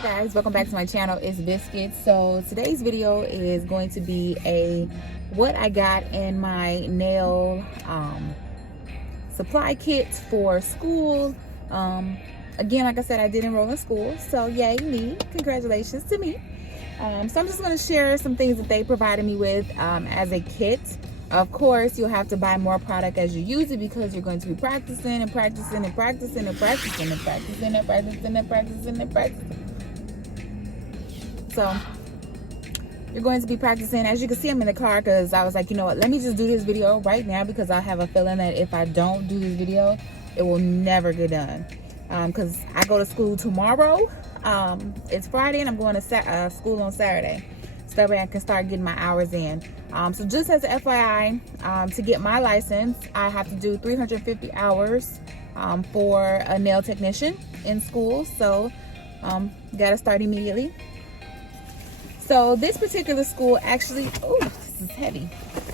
Hey guys, welcome back to my channel. It's Biscuit. So today's video is going to be a what I got in my nail supply kit for school. Again, like I said, I did enroll in school, so yay me, congratulations to me. So I'm just going to share some things that they provided me with as a kit. Of course, you'll have to buy more product as you use it because you're going to be practicing and practicing and practicing and practicing and practicing and practicing and practicing and practicing. So you're going to be practicing. As you can see, I'm in the car because I was like, you know what, let me just do this video right now because I have a feeling that if I don't do this video, it will never get done. Because I go to school tomorrow. It's Friday and I'm going to school on Saturday. So that way I can start getting my hours in. So just as an FYI, to get my license, I have to do 350 hours for a nail technician in school. So got to start immediately. So this particular school actually, oh, this is heavy,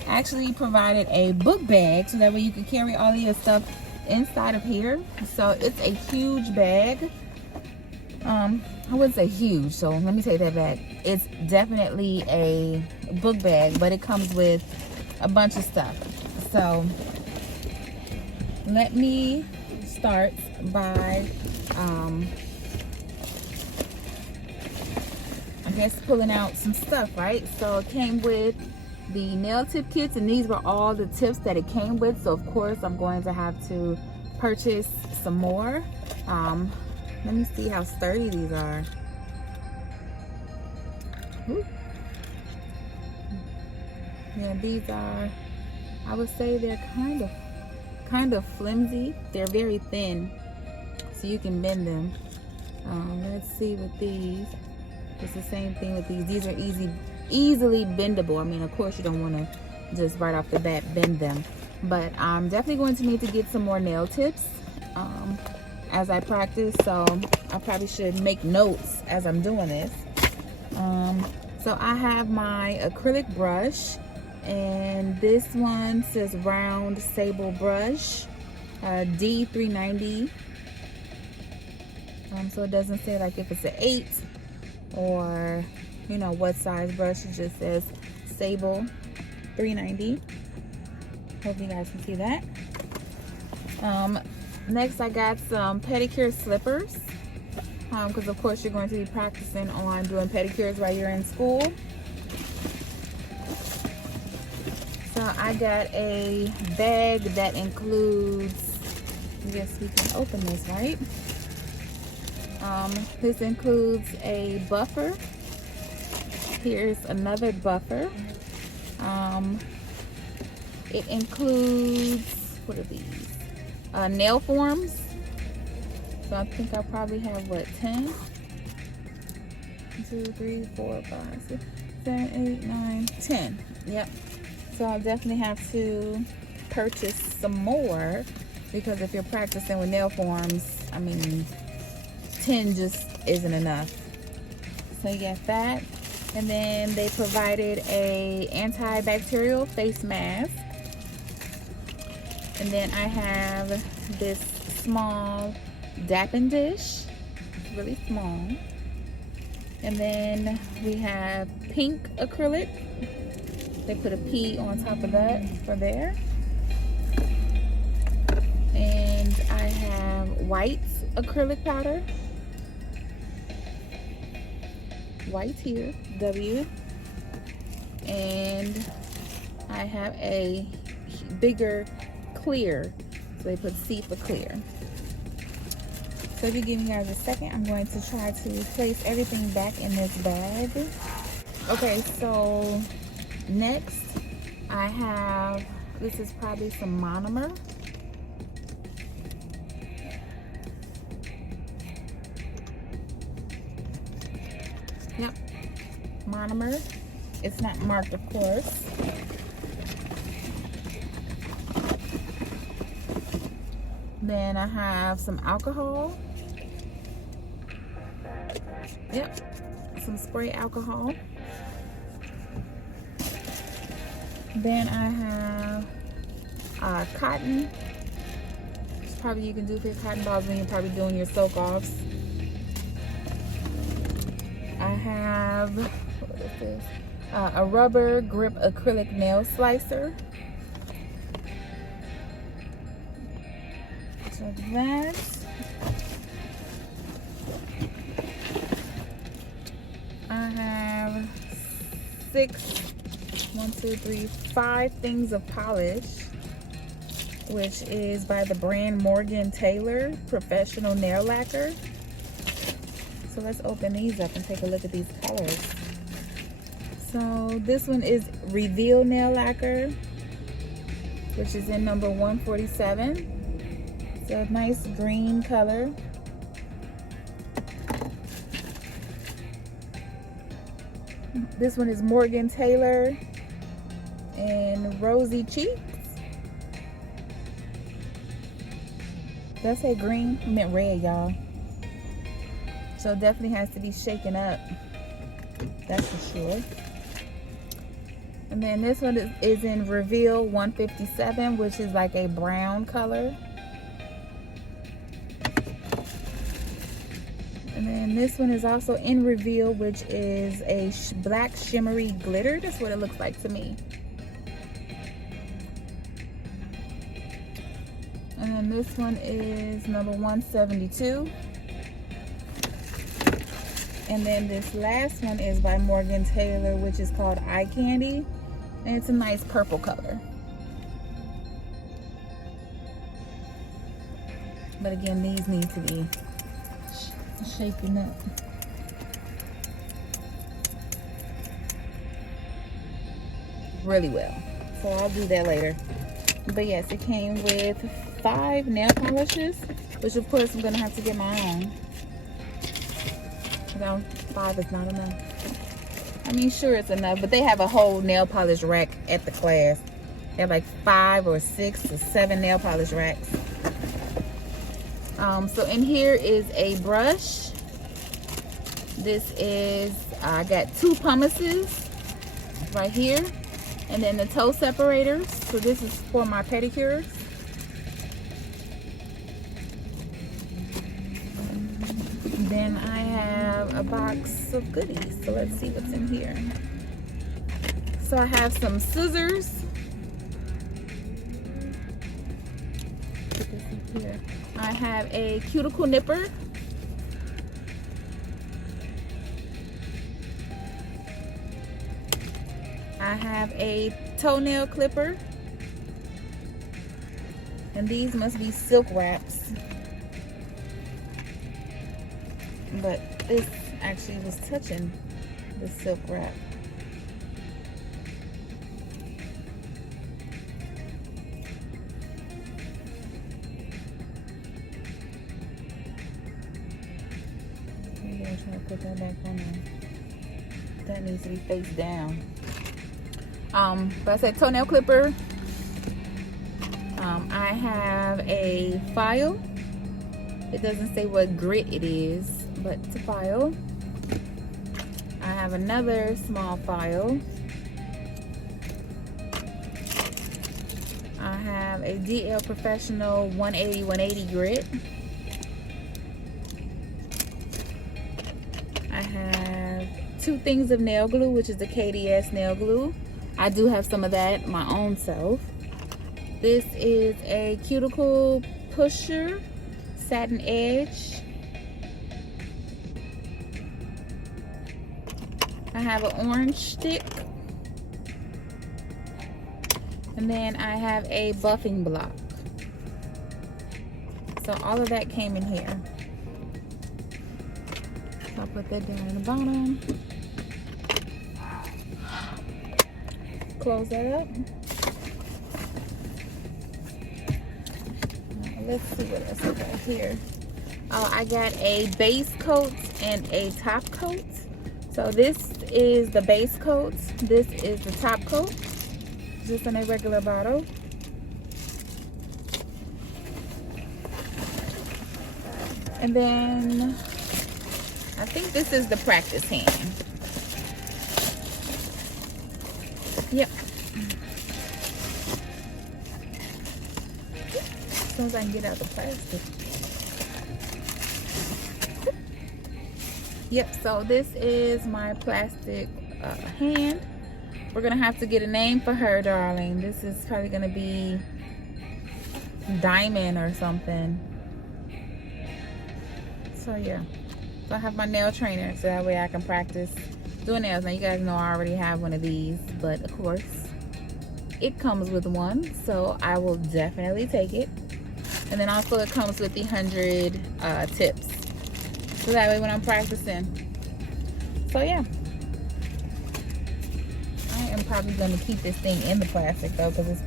actually provided a book bag so that way you can carry all of your stuff inside of here. So it's a huge bag. I wouldn't say huge, so let me take that back. It's definitely a book bag, but it comes with a bunch of stuff. So let me start by I guess pulling out some stuff, right? So it came with the nail tip kits, and these were all the tips that it came with. So of course I'm going to have to purchase some more. Let me see how sturdy these are. Ooh. Yeah, these are, I would say they're kind of flimsy. They're very thin, so you can bend them. Let's see with these. It's the same thing with these. These are easily bendable. I mean, of course you don't want to just right off the bat bend them, but I'm definitely going to need to get some more nail tips as I practice, so I probably should make notes as I'm doing this. So I have my acrylic brush, and this one says round sable brush, D390. So it doesn't say like if it's an 8 or you know what size brush. It just says sable 390. Hope you guys can see that. Next I got some pedicure slippers because of course you're going to be practicing on doing pedicures while you're in school. So I got a bag that includes, I guess we can open this, right? This includes a buffer. Here's another buffer. It includes, what are these? Nail forms. So I think I probably have, what, 10? 1, 2, 3, 4, 5, 6, 7, 8, 9, 10. Yep. So I'll definitely have to purchase some more because if you're practicing with nail forms, I mean, 10 just isn't enough. So you got that. And then they provided a antibacterial face mask. And then I have this small dapping dish. It's really small. And then we have pink acrylic. They put a P on top of that for there. And I have white acrylic powder. White here, W. And I have a bigger clear, so they put C for clear. So if you give me guys a second, I'm going to try to place everything back in this bag. Okay, so next I have, this is probably some monomer. Yep, monomer. It's not marked, of course. Then I have some alcohol. Yep, some spray alcohol. Then I have cotton. It's probably you can do for your cotton balls when you're probably doing your soak-offs. have, what is this? A rubber grip acrylic nail slicer. So that. I have 5 things of polish, which is by the brand Morgan Taylor Professional Nail Lacquer. So let's open these up and take a look at these colors. So this one is Reveal Nail Lacquer, which is in number 147. It's a nice green color. This one is Morgan Taylor and Rosy Cheeks. Did I say green? I meant red, y'all. So it definitely has to be shaken up. That's for sure. And then this one is in Reveal 157, which is like a brown color. And then this one is also in Reveal, which is a black shimmery glitter. That's what it looks like to me. And then this one is number 172. And then this last one is by Morgan Taylor, which is called Eye Candy. And it's a nice purple color. But again, these need to be shaken up. Really well. So I'll do that later. But yes, it came with 5 nail polishes, which of course I'm gonna have to get my own. No, 5 is not enough. I mean, sure it's enough, but they have a whole nail polish rack at the class. They have like 5 or 6 or 7 nail polish racks. So in here is a brush. This is, I got 2 pumices right here. And then the toe separators. So this is for my pedicures. Then I have a box of goodies. So let's see what's in here. So I have some scissors. Put this in here. I have a cuticle nipper. I have a toenail clipper. And these must be silk wraps. But this actually was touching the silk wrap. Maybe I'll try to put that back on there. That needs to be face down. But I said toenail clipper. I have a file. It doesn't say what grit it is, but it's a file. I have another small file. I have a DL Professional 180 grit. I have 2 things of nail glue, which is the KDS nail glue. I do have some of that my own self. This is a cuticle pusher, satin edge. I have an orange stick. And then I have a buffing block. So all of that came in here. So I'll put that down in the bottom. Close that up. Now, let's see what else I got here. Oh, I got a base coat and a top coat. So this is the base coat. This is the top coat. Just in a regular bottle. And then I think this is the practice hand. Yep. As soon as I can get out the plastic. Yep, so this is my plastic hand. We're gonna have to get a name for her, darling. This is probably gonna be Diamond or something. So yeah, so I have my nail trainer so that way I can practice doing nails. Now you guys know I already have one of these, but of course it comes with one, so I will definitely take it. And then also it comes with the 100 tips, so that way when I'm practicing. So yeah, I am probably going to keep this thing in the plastic though, because it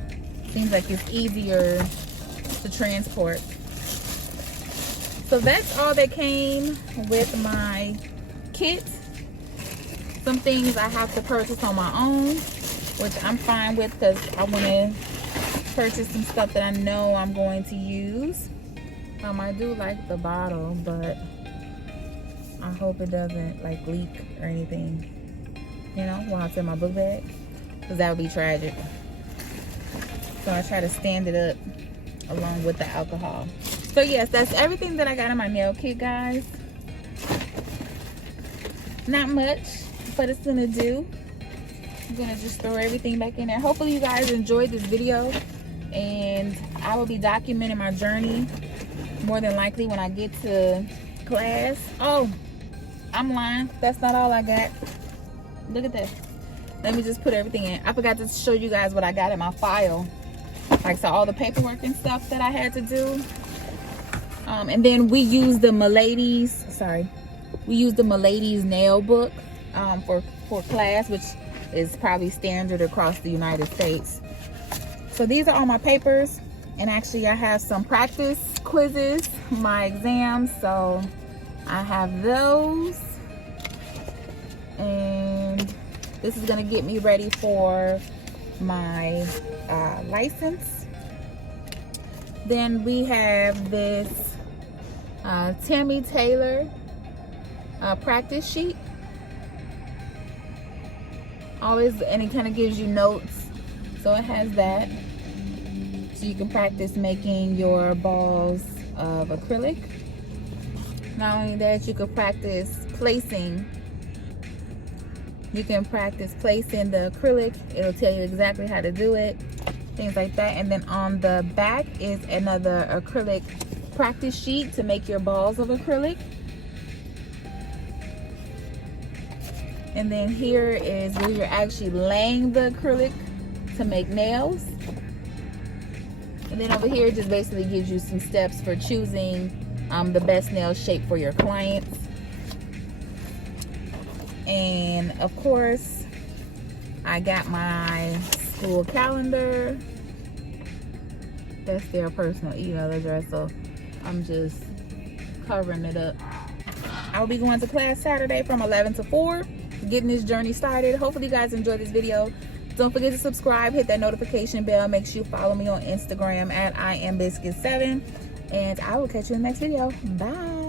seems like it's easier to transport. So that's all that came with my kit. Some things I have to purchase on my own, which I'm fine with because I want to purchase some stuff that I know I'm going to use. I do like the bottle, but I hope it doesn't like leak or anything, you know, while it's in my book bag, because that would be tragic. So I try to stand it up along with the alcohol. So yes, that's everything that I got in my nail kit, guys. Not much, but it's gonna do. I'm gonna just throw everything back in there. Hopefully you guys enjoyed this video, and I will be documenting my journey more than likely when I get to class. Oh, I'm lying, that's not all I got. Look at that. Let me just put everything in. I forgot to show you guys what I got in my file, like so all the paperwork and stuff that I had to do. And then we use the Milady's nail book for class, which is probably standard across the United States. So these are all my papers, and actually I have some practice quizzes, my exams, so I have those. And this is gonna get me ready for my license. Then we have this Tammy Taylor practice sheet. Always, and it kind of gives you notes, so it has that, so you can practice making your balls of acrylic. Not only that, you can practice placing. You can practice placing the acrylic. It'll tell you exactly how to do it, things like that. And then on the back is another acrylic practice sheet to make your balls of acrylic. And then here is where you're actually laying the acrylic to make nails. And then over here it just basically gives you some steps for choosing the best nail shape for your clients. And of course, I got my school calendar. That's their personal email address, so I'm just covering it up. I'll be going to class Saturday from 11 to 4, getting this journey started. Hopefully you guys enjoyed this video. Don't forget to subscribe, hit that notification bell. Make sure you follow me on Instagram at IamBiscuit7. And I will catch you in the next video. Bye.